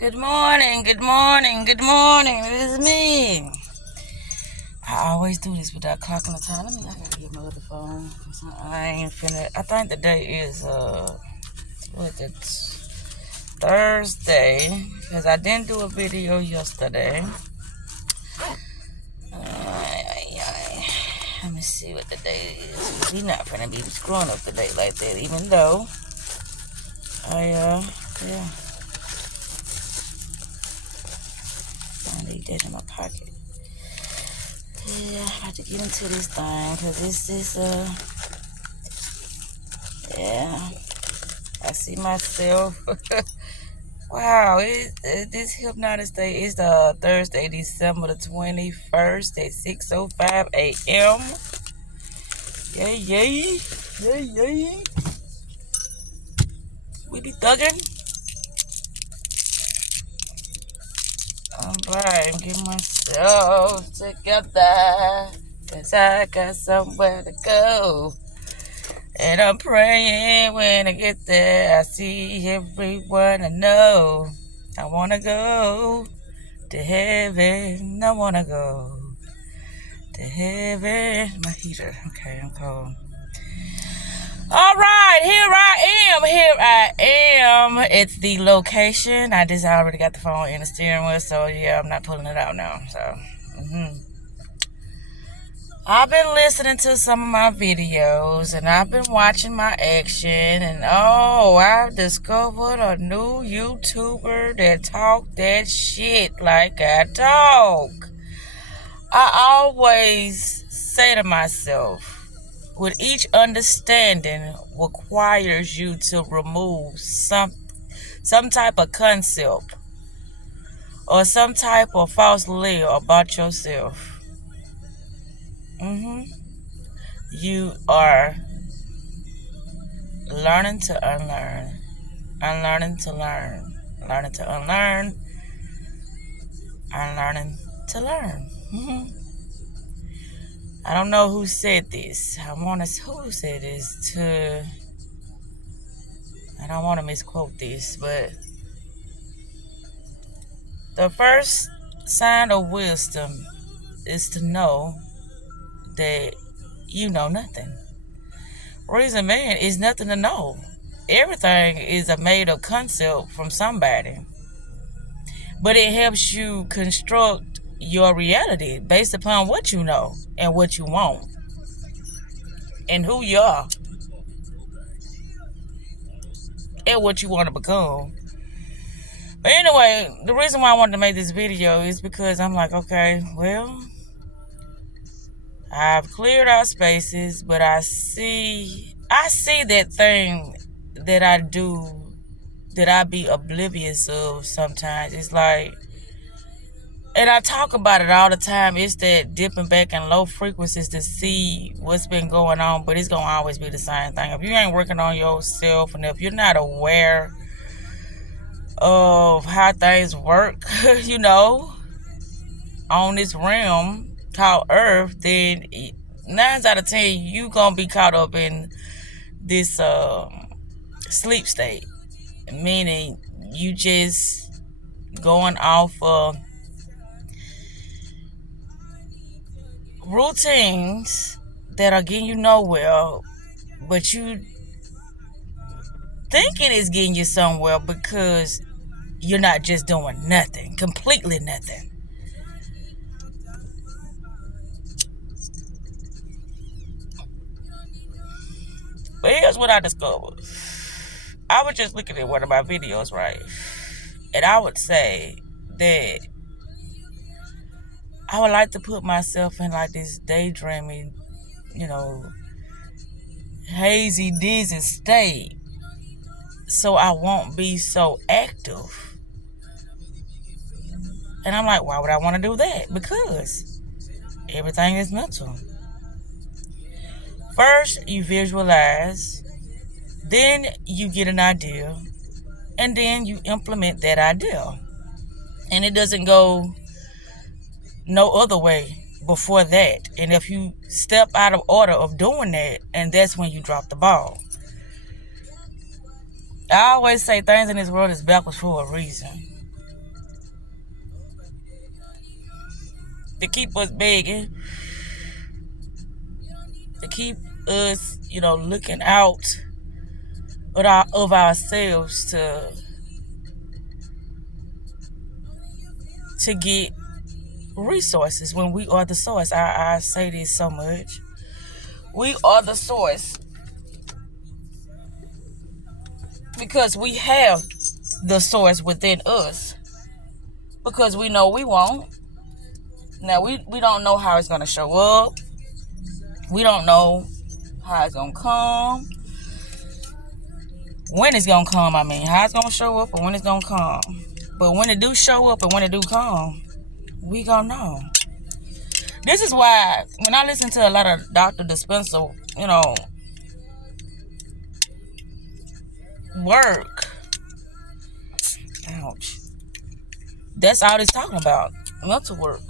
Good morning, good morning, good morning. It is me. I always do this without clocking the time. I gotta get my other phone. I ain't finna. I think the day is, what is it? Thursday. Because I didn't do a video yesterday. Let me see what the day is. We're not finna be screwing up the day like that, even though yeah. I need that in my pocket. Yeah, I have to get into this thing because this is, yeah, I see myself. Wow, this Hypnotic Day is the Thursday, December the 21st at 6:05 a.m. Yay, yay, yay, yay. We be thugging. Alright, I'm getting myself together because I got somewhere to go. And I'm praying when I get there, I see everyone I know. I want to go to heaven. I want to go to heaven. My heater. Okay, I'm cold. All right, here I am. It's the location. I already got the phone in the steering wheel, so yeah, I'm not pulling it out now. So, I've been listening to some of my videos and I've been watching my action, and I've discovered a new YouTuber that talk that shit like I talk. I always say to myself, with each understanding requires you to remove some type of concept or some type of false layer about yourself. You are learning to unlearn, unlearning to learn, learning to unlearn, unlearning to learn. I don't know who said this. Who said this to. I don't want to misquote this, but the first sign of wisdom is to know that you know nothing. Reason being is nothing to know. Everything is a made-up concept from somebody. But it helps you construct your reality based upon what you know and what you want and who you are and what you want to become. But anyway, the reason why I wanted to make this video is because I'm like, okay, well, I've cleared out spaces, but I see that thing that I do that I be oblivious of sometimes. It's like, and I talk about it all the time. It's that dipping back in low frequencies to see what's been going on, but it's going to always be the same thing. If you ain't working on yourself and if you're not aware of how things work, on this realm called Earth, then 9 out of 10, you going to be caught up in this sleep state. Meaning you just going off of routines that are getting you nowhere, but you thinking it's getting you somewhere because you're not just doing nothing, completely nothing. But here's what I discovered. I was just looking at one of my videos, right? And I would say that I would like to put myself in like this daydreaming, hazy, dizzy state so I won't be so active. And I'm like, why would I want to do that? Because everything is mental. First, you visualize, then you get an idea, and then you implement that idea. And it doesn't go no other way before that. And if you step out of order of doing that, and that's when you drop the ball. I always say things in this world is backwards for a reason. to keep us begging, to keep us, looking out of ourselves to get resources when we are the source. I say this so much. We are the source because we have the source within us, because we know we won't. Now, we don't know how it's going to show up. We don't know how it's going to come. When it's going to come, how it's going to show up and when it's going to come. But when it do show up and when it do come, we going to know. This is why when I listen to a lot of Dr. Dispenser, work, ouch, that's all he's talking about, mental work.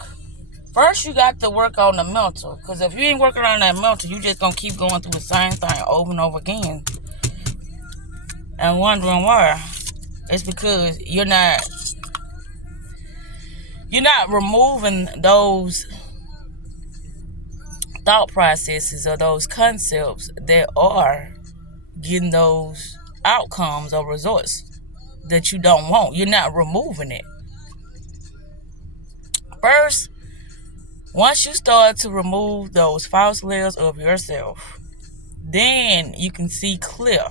First, you got to work on the mental, because if you ain't working on that mental, you just going to keep going through the same thing over and over again and wondering why. It's because you're not removing those thought processes or those concepts that are getting those outcomes or results that you don't want. You're not removing it. First, once you start to remove those false layers of yourself, then you can see clear.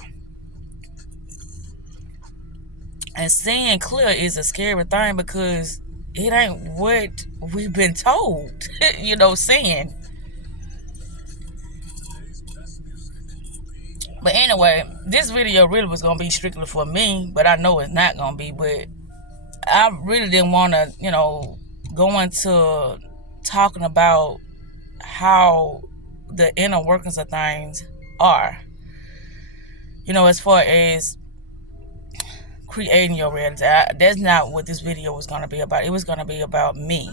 And seeing clear is a scary thing because it ain't what we've been told, seeing. But anyway, this video really was going to be strictly for me, but I know it's not going to be. But I really didn't want to, go into talking about how the inner workings of things are. As far as creating your reality. That's not what this video was going to be about. It was going to be about me.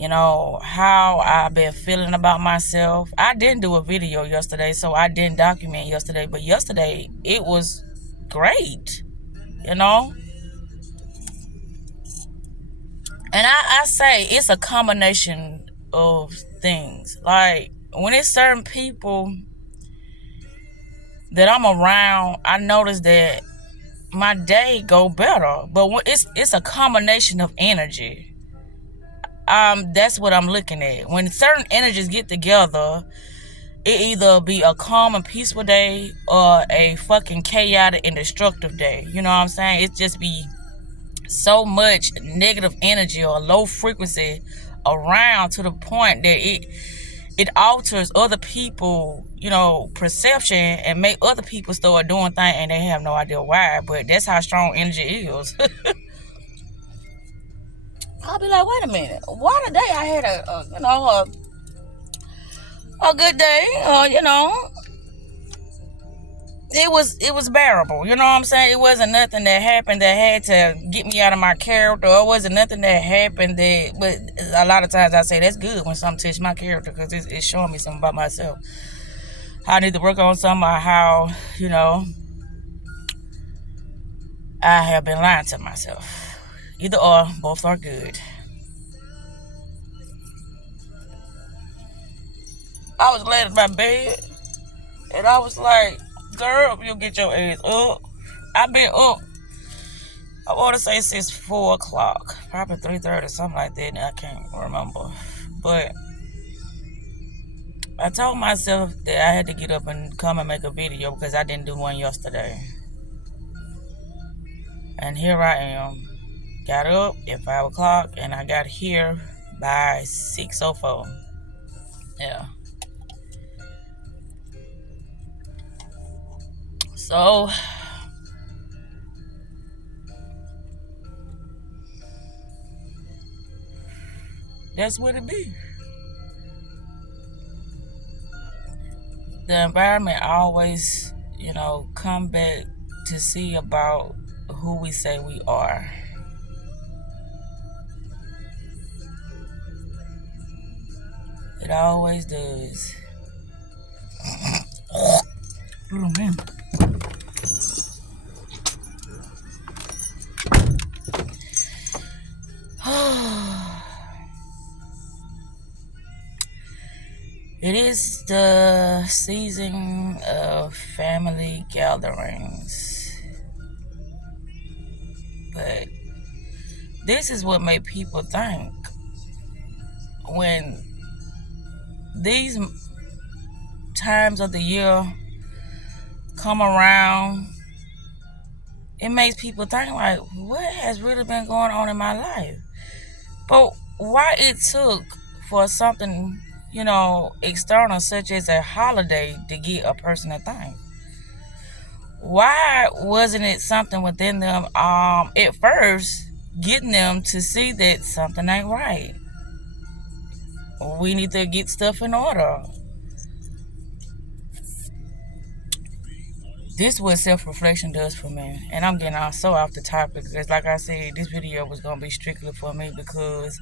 How I've been feeling about myself. I didn't do a video yesterday, so I didn't document yesterday. But yesterday, it was great, And I say it's a combination of things. Like, when it's certain people that I'm around, I notice that my day go better. But when it's a combination of energy. That's what I'm looking at. When certain energies get together, it either be a calm and peaceful day or a fucking chaotic and destructive day. You know what I'm saying? It just be so much negative energy or low frequency around to the point that it alters other people, perception and make other people start doing things and they have no idea why. But that's how strong energy is. I'll be like, wait a minute. Why today I had a good day? It was bearable. You know what I'm saying? It wasn't nothing that happened that had to get me out of my character. It wasn't nothing that happened but a lot of times I say that's good when something touches my character because it's showing me something about myself. How I need to work on something or how, I have been lying to myself. Either or, both are good. I was laying in my bed, and I was like, girl, you get your ass up. I've been up, I want to say since 4 o'clock, probably 3:30, something like that, and I can't remember. But I told myself that I had to get up and come and make a video because I didn't do one yesterday. And here I am. Got up at 5 o'clock and I got here by 6:04. Yeah. So that's what it be. The environment always, come back to see about who we say we are. It always does. Oh, man. It is the season of family gatherings. But this is what made people think. When these times of the year come around, it makes people think like, what has really been going on in my life? But why it took for something, external such as a holiday to get a person to think? Why wasn't it something within them at first getting them to see that something ain't right? We need to get stuff in order. This is what self-reflection does for me. And I'm getting so off the topic because, like I said, this video was going to be strictly for me because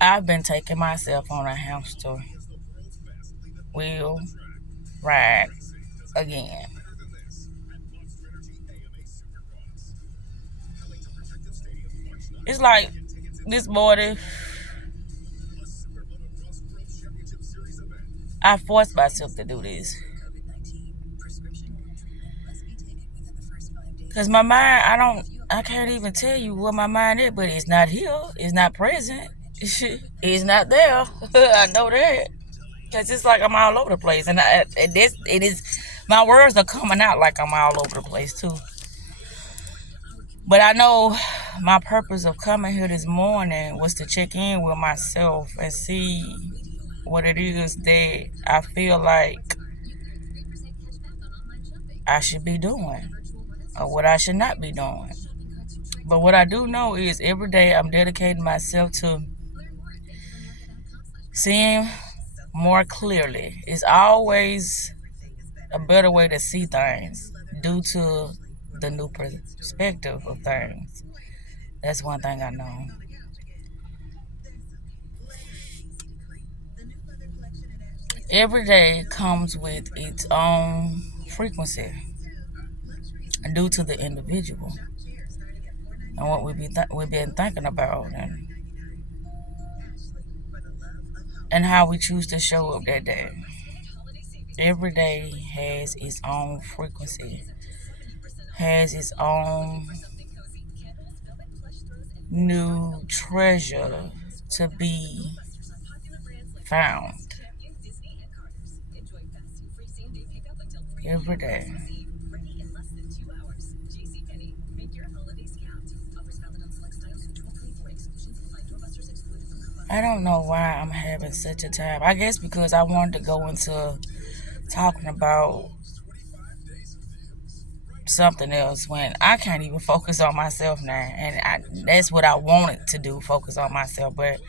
I've been taking myself on a hamster wheel ride again. It's like this morning, I forced myself to do this. Because my mind, I can't even tell you what my mind is, but it's not here. It's not present. It's not there. I know that. Because it's like I'm all over the place. And it is, my words are coming out like I'm all over the place too. But I know my purpose of coming here this morning was to check in with myself and see what it is that I feel like I should be doing or what I should not be doing. But what I do know is every day I'm dedicating myself to seeing more clearly. It's always a better way to see things due to the new perspective of things. That's one thing I know. Every day comes with its own frequency due to the individual and what we've been thinking about and how we choose to show up that day. Every day has its own frequency, has its own new treasure to be found. Every day. I don't know why I'm having such a time. I guess because I wanted to go into talking about something else when I can't even focus on myself now. And that's what I wanted to do, focus on myself. But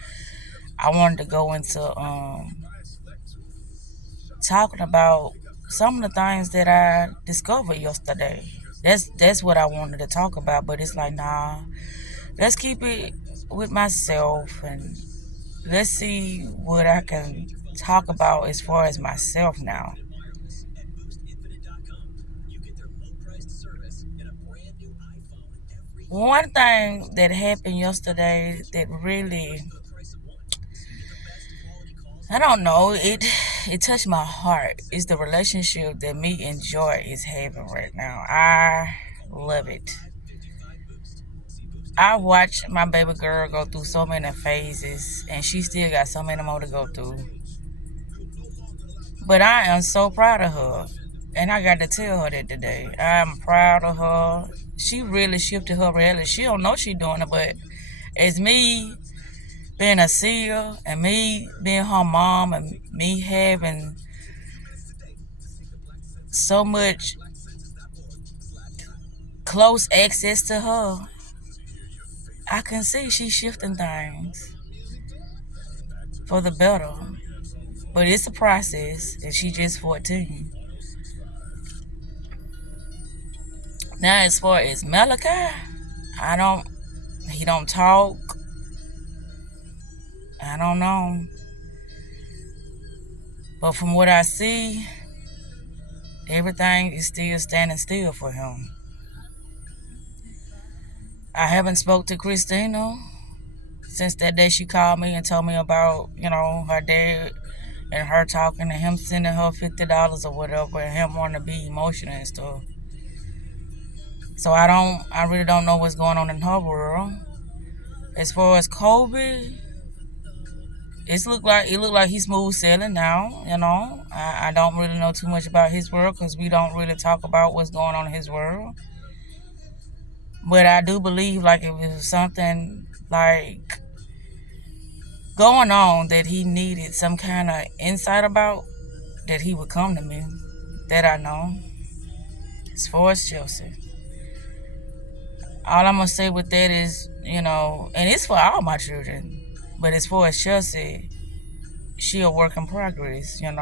I wanted to go into talking about some of the things that I discovered yesterday. That's what I wanted to talk about. But it's like, nah, let's keep it with myself and let's see what I can talk about as far as myself now. One thing that happened yesterday that really, I don't know, it touched my heart. It's the relationship that me and Joy is having right now. I love it. I watched my baby girl go through so many phases, and she still got so many more to go through. But I am so proud of her. And I got to tell her that today. I'm proud of her. She really shifted her reality. She don't know she's doing it, but as me being a seer and me being her mom and me having so much close access to her, I can see she's shifting things for the better. But it's a process, and she's just 14. Now, as far as Malachi, he don't talk. I don't know. But from what I see, everything is still standing still for him. I haven't spoke to Christina since that day she called me and told me about, her dad and her talking and him sending her $50 or whatever and him wanting to be emotional and stuff. So I really don't know what's going on in her world. As far as Kobe, it looked like he's smooth sailing now. I don't really know too much about his world because we don't really talk about what's going on in his world. But I do believe like if it was something like going on that he needed some kind of insight about, that he would come to me. That I know. As far as Chelsea, all I'm gonna say with that is, and it's for all my children. But as far as Chelsea, she a work in progress, And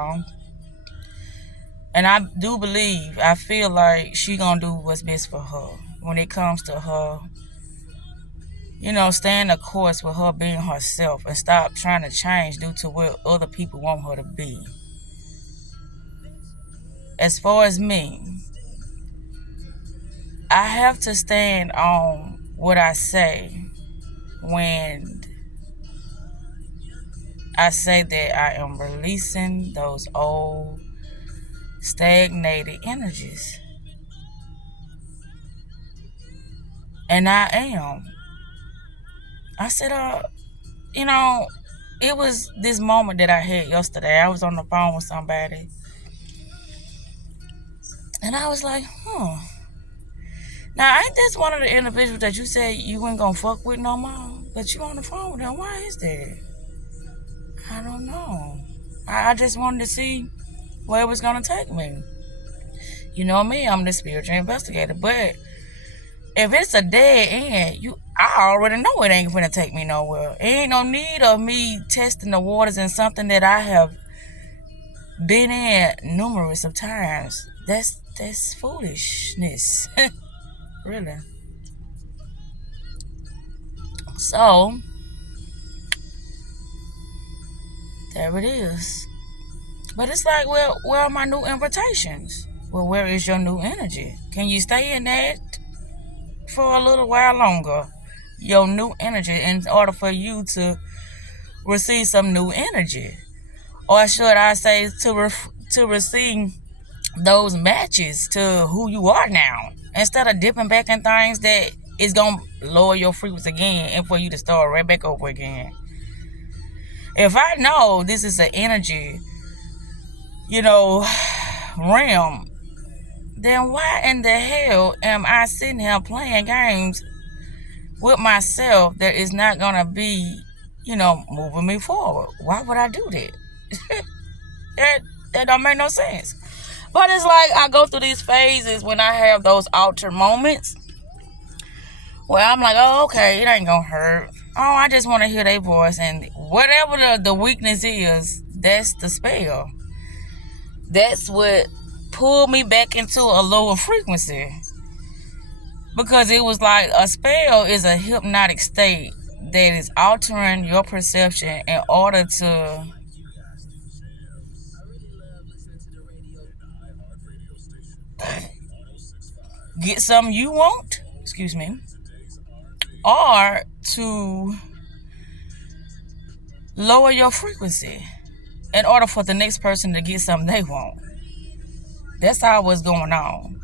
I do believe, I feel like she gonna do what's best for her when it comes to her, staying the course with her being herself and stop trying to change due to what other people want her to be. As far as me, I have to stand on what I say when I say that I am releasing those old stagnated energies. And I am. I said, it was this moment that I had yesterday. I was on the phone with somebody. And I was like, Now, ain't this one of the individuals that you said you ain't gonna fuck with no more? But you on the phone with them. Why is that? I don't know. I just wanted to see where it was gonna take me. You know me, I'm the spiritual investigator. But if it's a dead end, I already know it ain't gonna take me nowhere. It ain't no need of me testing the waters in something that I have been in numerous of times. That's foolishness. Really. So there it is. But it's like, well, where are my new invitations? Well, where is your new energy? Can you stay in that for a little while longer? Your new energy, in order for you to receive some new energy. Or should I say to receive those matches to who you are now. Instead of dipping back in things that is going to lower your frequency again and for you to start right back over again. If I know this is an energy, realm, then why in the hell am I sitting here playing games with myself that is not going to be, moving me forward? Why would I do that? That don't make no sense. But it's like I go through these phases when I have those altered moments where I'm like, oh, okay, it ain't gonna hurt. Oh, I just want to hear their voice. And whatever the weakness is, that's the spell. That's what pulled me back into a lower frequency. Because it was like a spell is a hypnotic state that is altering your perception in order to get something you want, or to lower your frequency in order for the next person to get something they want. That's how what's going on.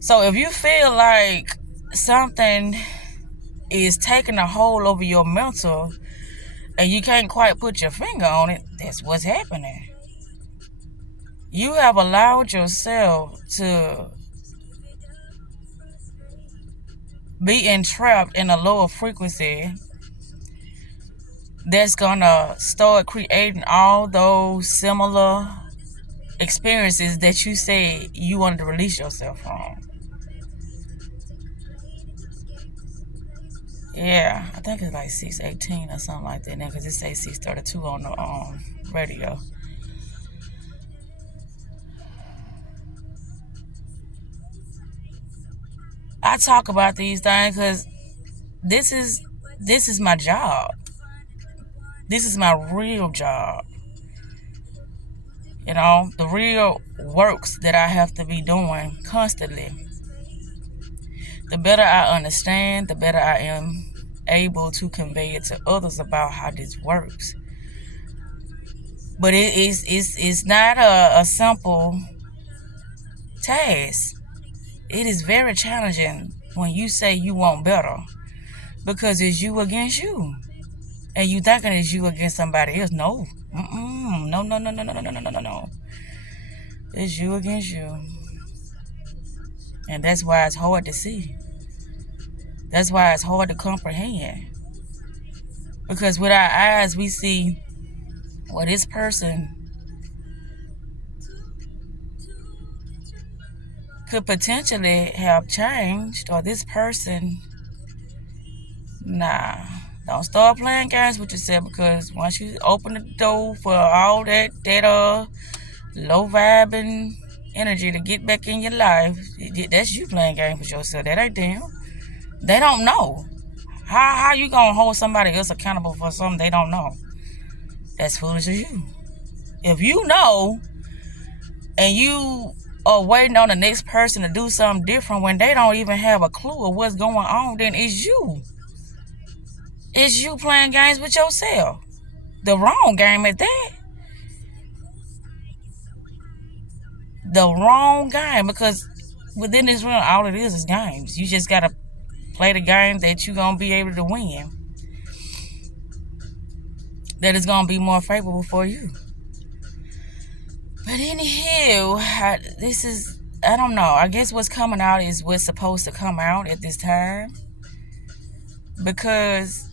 So if you feel like something is taking a hold over your mental and you can't quite put your finger on it, that's what's happening. You have allowed yourself to be entrapped in a lower frequency that's gonna start creating all those similar experiences that you said you wanted to release yourself from. Yeah, I think it's like 6:18 or something like that now, because it says 6:32 on the radio. I talk about these things because this is my job. This is my real job. The real works that I have to be doing constantly. The better I understand, the better I am able to convey it to others about how this works. But it's not a simple task. It is very challenging when you say you want better, because it's you against you, and you thinking it's you against somebody else. No, no, no, no, no, no, no, no, no, no, no. It's you against you, and that's why it's hard to see. That's why it's hard to comprehend, because with our eyes we see, well, this person could potentially have changed, or this person, nah. Don't start playing games with yourself, because once you open the door for all that low vibing energy to get back in your life, that's you playing games with yourself. That ain't them. They don't know. How you gonna hold somebody else accountable for something they don't know? That's foolish as you. If you know and you are waiting on the next person to do something different when they don't even have a clue of what's going on, then it's you. It's you playing games with yourself. The wrong game at that. The wrong game, because within this realm, all it is games. You just gotta play the game that you're gonna be able to win. That is gonna be more favorable for you. But anyhow, I don't know. I guess what's coming out is what's supposed to come out at this time. Because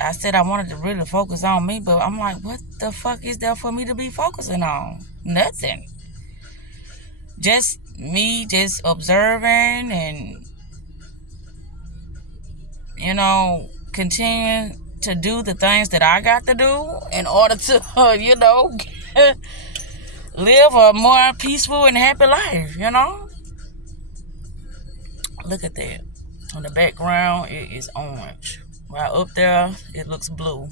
I said I wanted to really focus on me, but I'm like, what the fuck is there for me to be focusing on? Nothing. Just me just observing and, continuing to do the things that I got to do in order to, live a more peaceful and happy life, Look at that. On the background, it is orange. Right up there, it looks blue.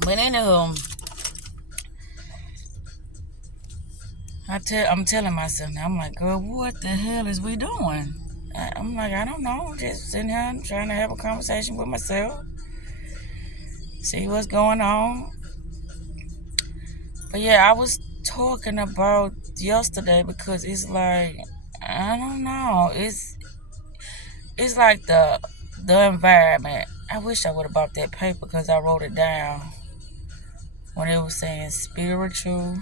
But anywho, I'm telling myself now, I'm like, girl, what the hell is we doing? I'm like, I don't know. Just sitting here trying to have a conversation with myself. See what's going on. But yeah, I was talking about yesterday, because it's like, I don't know. It's like the environment. I wish I would have bought that paper, because I wrote it down when it was saying spiritual.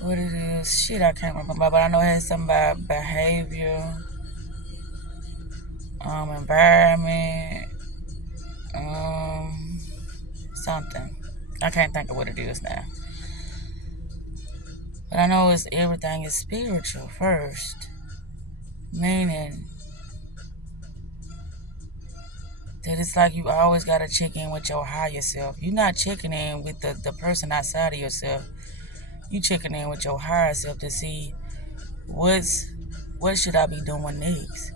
What it is, shit, I can't remember, but I know it has something about behavior, environment, something. I can't think of what it is now. But I know everything is spiritual first, meaning that it's like you always gotta check in with your higher self. You're not checking in with the person outside of yourself. You checking in with your higher self to see what should I be doing next.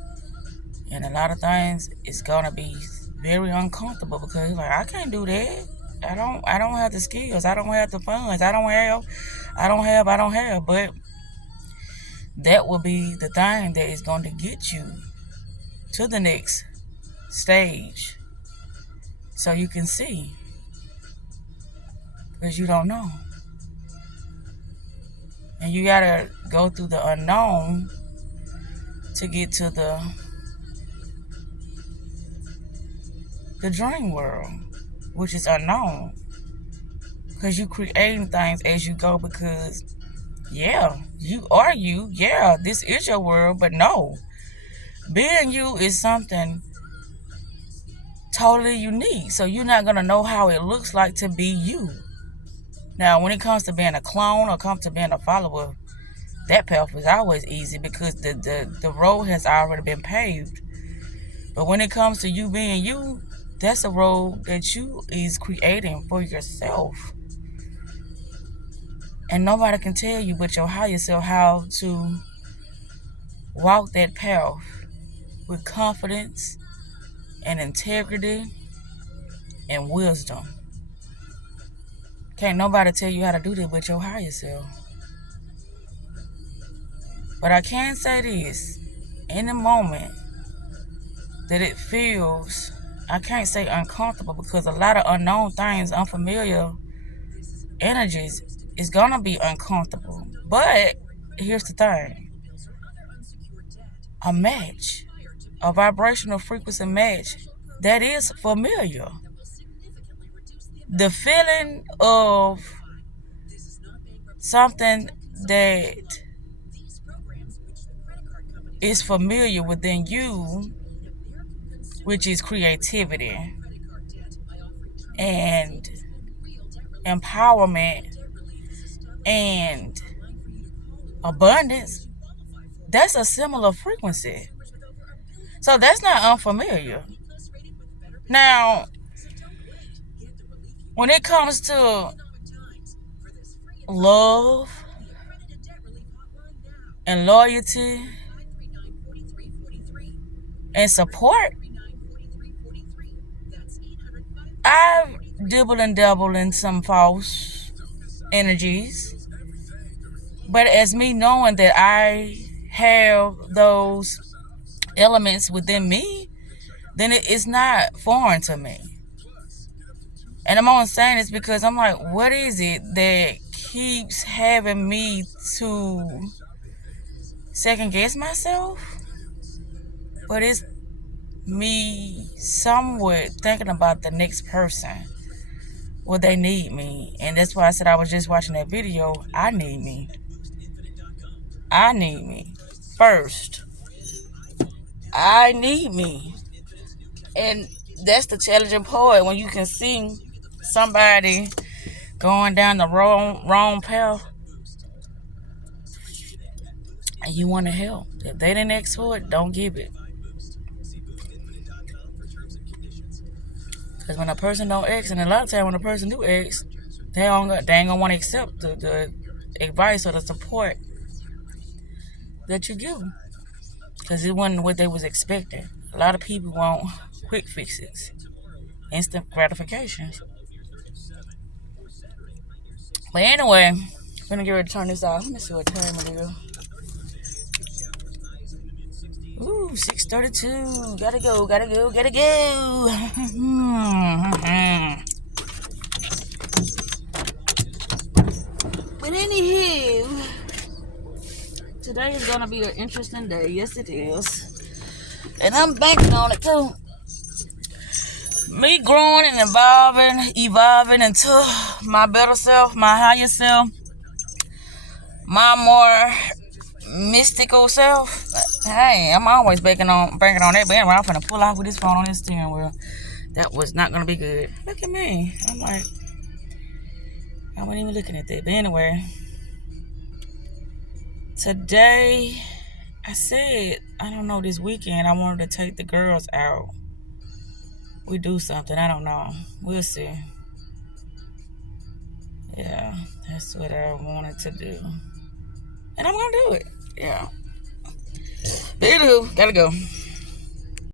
And a lot of things it's gonna be very uncomfortable, because like, I can't do that. I don't have the skills. I don't have the funds. I don't have. But that will be the thing that is going to get you to the next stage, so you can see, because you don't know. And you gotta go through the unknown to get to the dream world, which is unknown. Because you creating things as you go, because, yeah, you are you. Yeah, this is your world, but no. Being you is something totally unique. So you're not going to know how it looks like to be you. Now, when it comes to being a clone or comes to being a follower, that path is always easy, because the road has already been paved. But when it comes to you being you, that's a road that you is creating for yourself. And nobody can tell you but your higher self how to walk that path with confidence and integrity and wisdom. Can't nobody tell you how to do that but your higher self. But I can say this, in the moment that it feels, I can't say uncomfortable, because a lot of unknown things, unfamiliar energies, is gonna be uncomfortable. But here's the thing, a match, a vibrational frequency match, that is familiar. The feeling of something that is familiar within you, which is creativity and empowerment and abundance, that's a similar frequency. So that's not unfamiliar. Now, when it comes to love and loyalty and support, I've dibbled and dabbled in some false energies. But as me knowing that I have those elements within me, then it's not foreign to me. And I'm only saying this because I'm like, what is it that keeps having me to second guess myself? But it's me somewhat thinking about the next person. Well, they need me. And that's why I said I was just watching that video. I need me. I need me. First, I need me. And that's the challenging part, when you can see somebody going down the wrong path and you want to help. If they didn't ask for it, don't give it. Because when a person don't ask, and a lot of times when a person do ask, they ain't gonna want to accept the advice or the support that you give them, because it wasn't what they was expecting. A lot of people want quick fixes, instant gratifications. But anyway, I'm gonna get ready to turn this off. Let me see what time it is. Ooh, 6:32. Gotta go. But anywho, today is gonna be an interesting day. Yes, it is. And I'm banking on it too. Me growing and evolving into my better self, my higher self, my more mystical self. Hey, I'm always banking on that. But anyway, I'm finna pull off with this phone on this steering wheel. That was not gonna be good. Look at me. I'm like, I wasn't even looking at that. But anyway, today I said, I don't know, this weekend I wanted to take the girls out. We do something. I don't know. We'll see. Yeah, that's what I wanted to do. And I'm gonna do it. Yeah. But anywho, gotta go.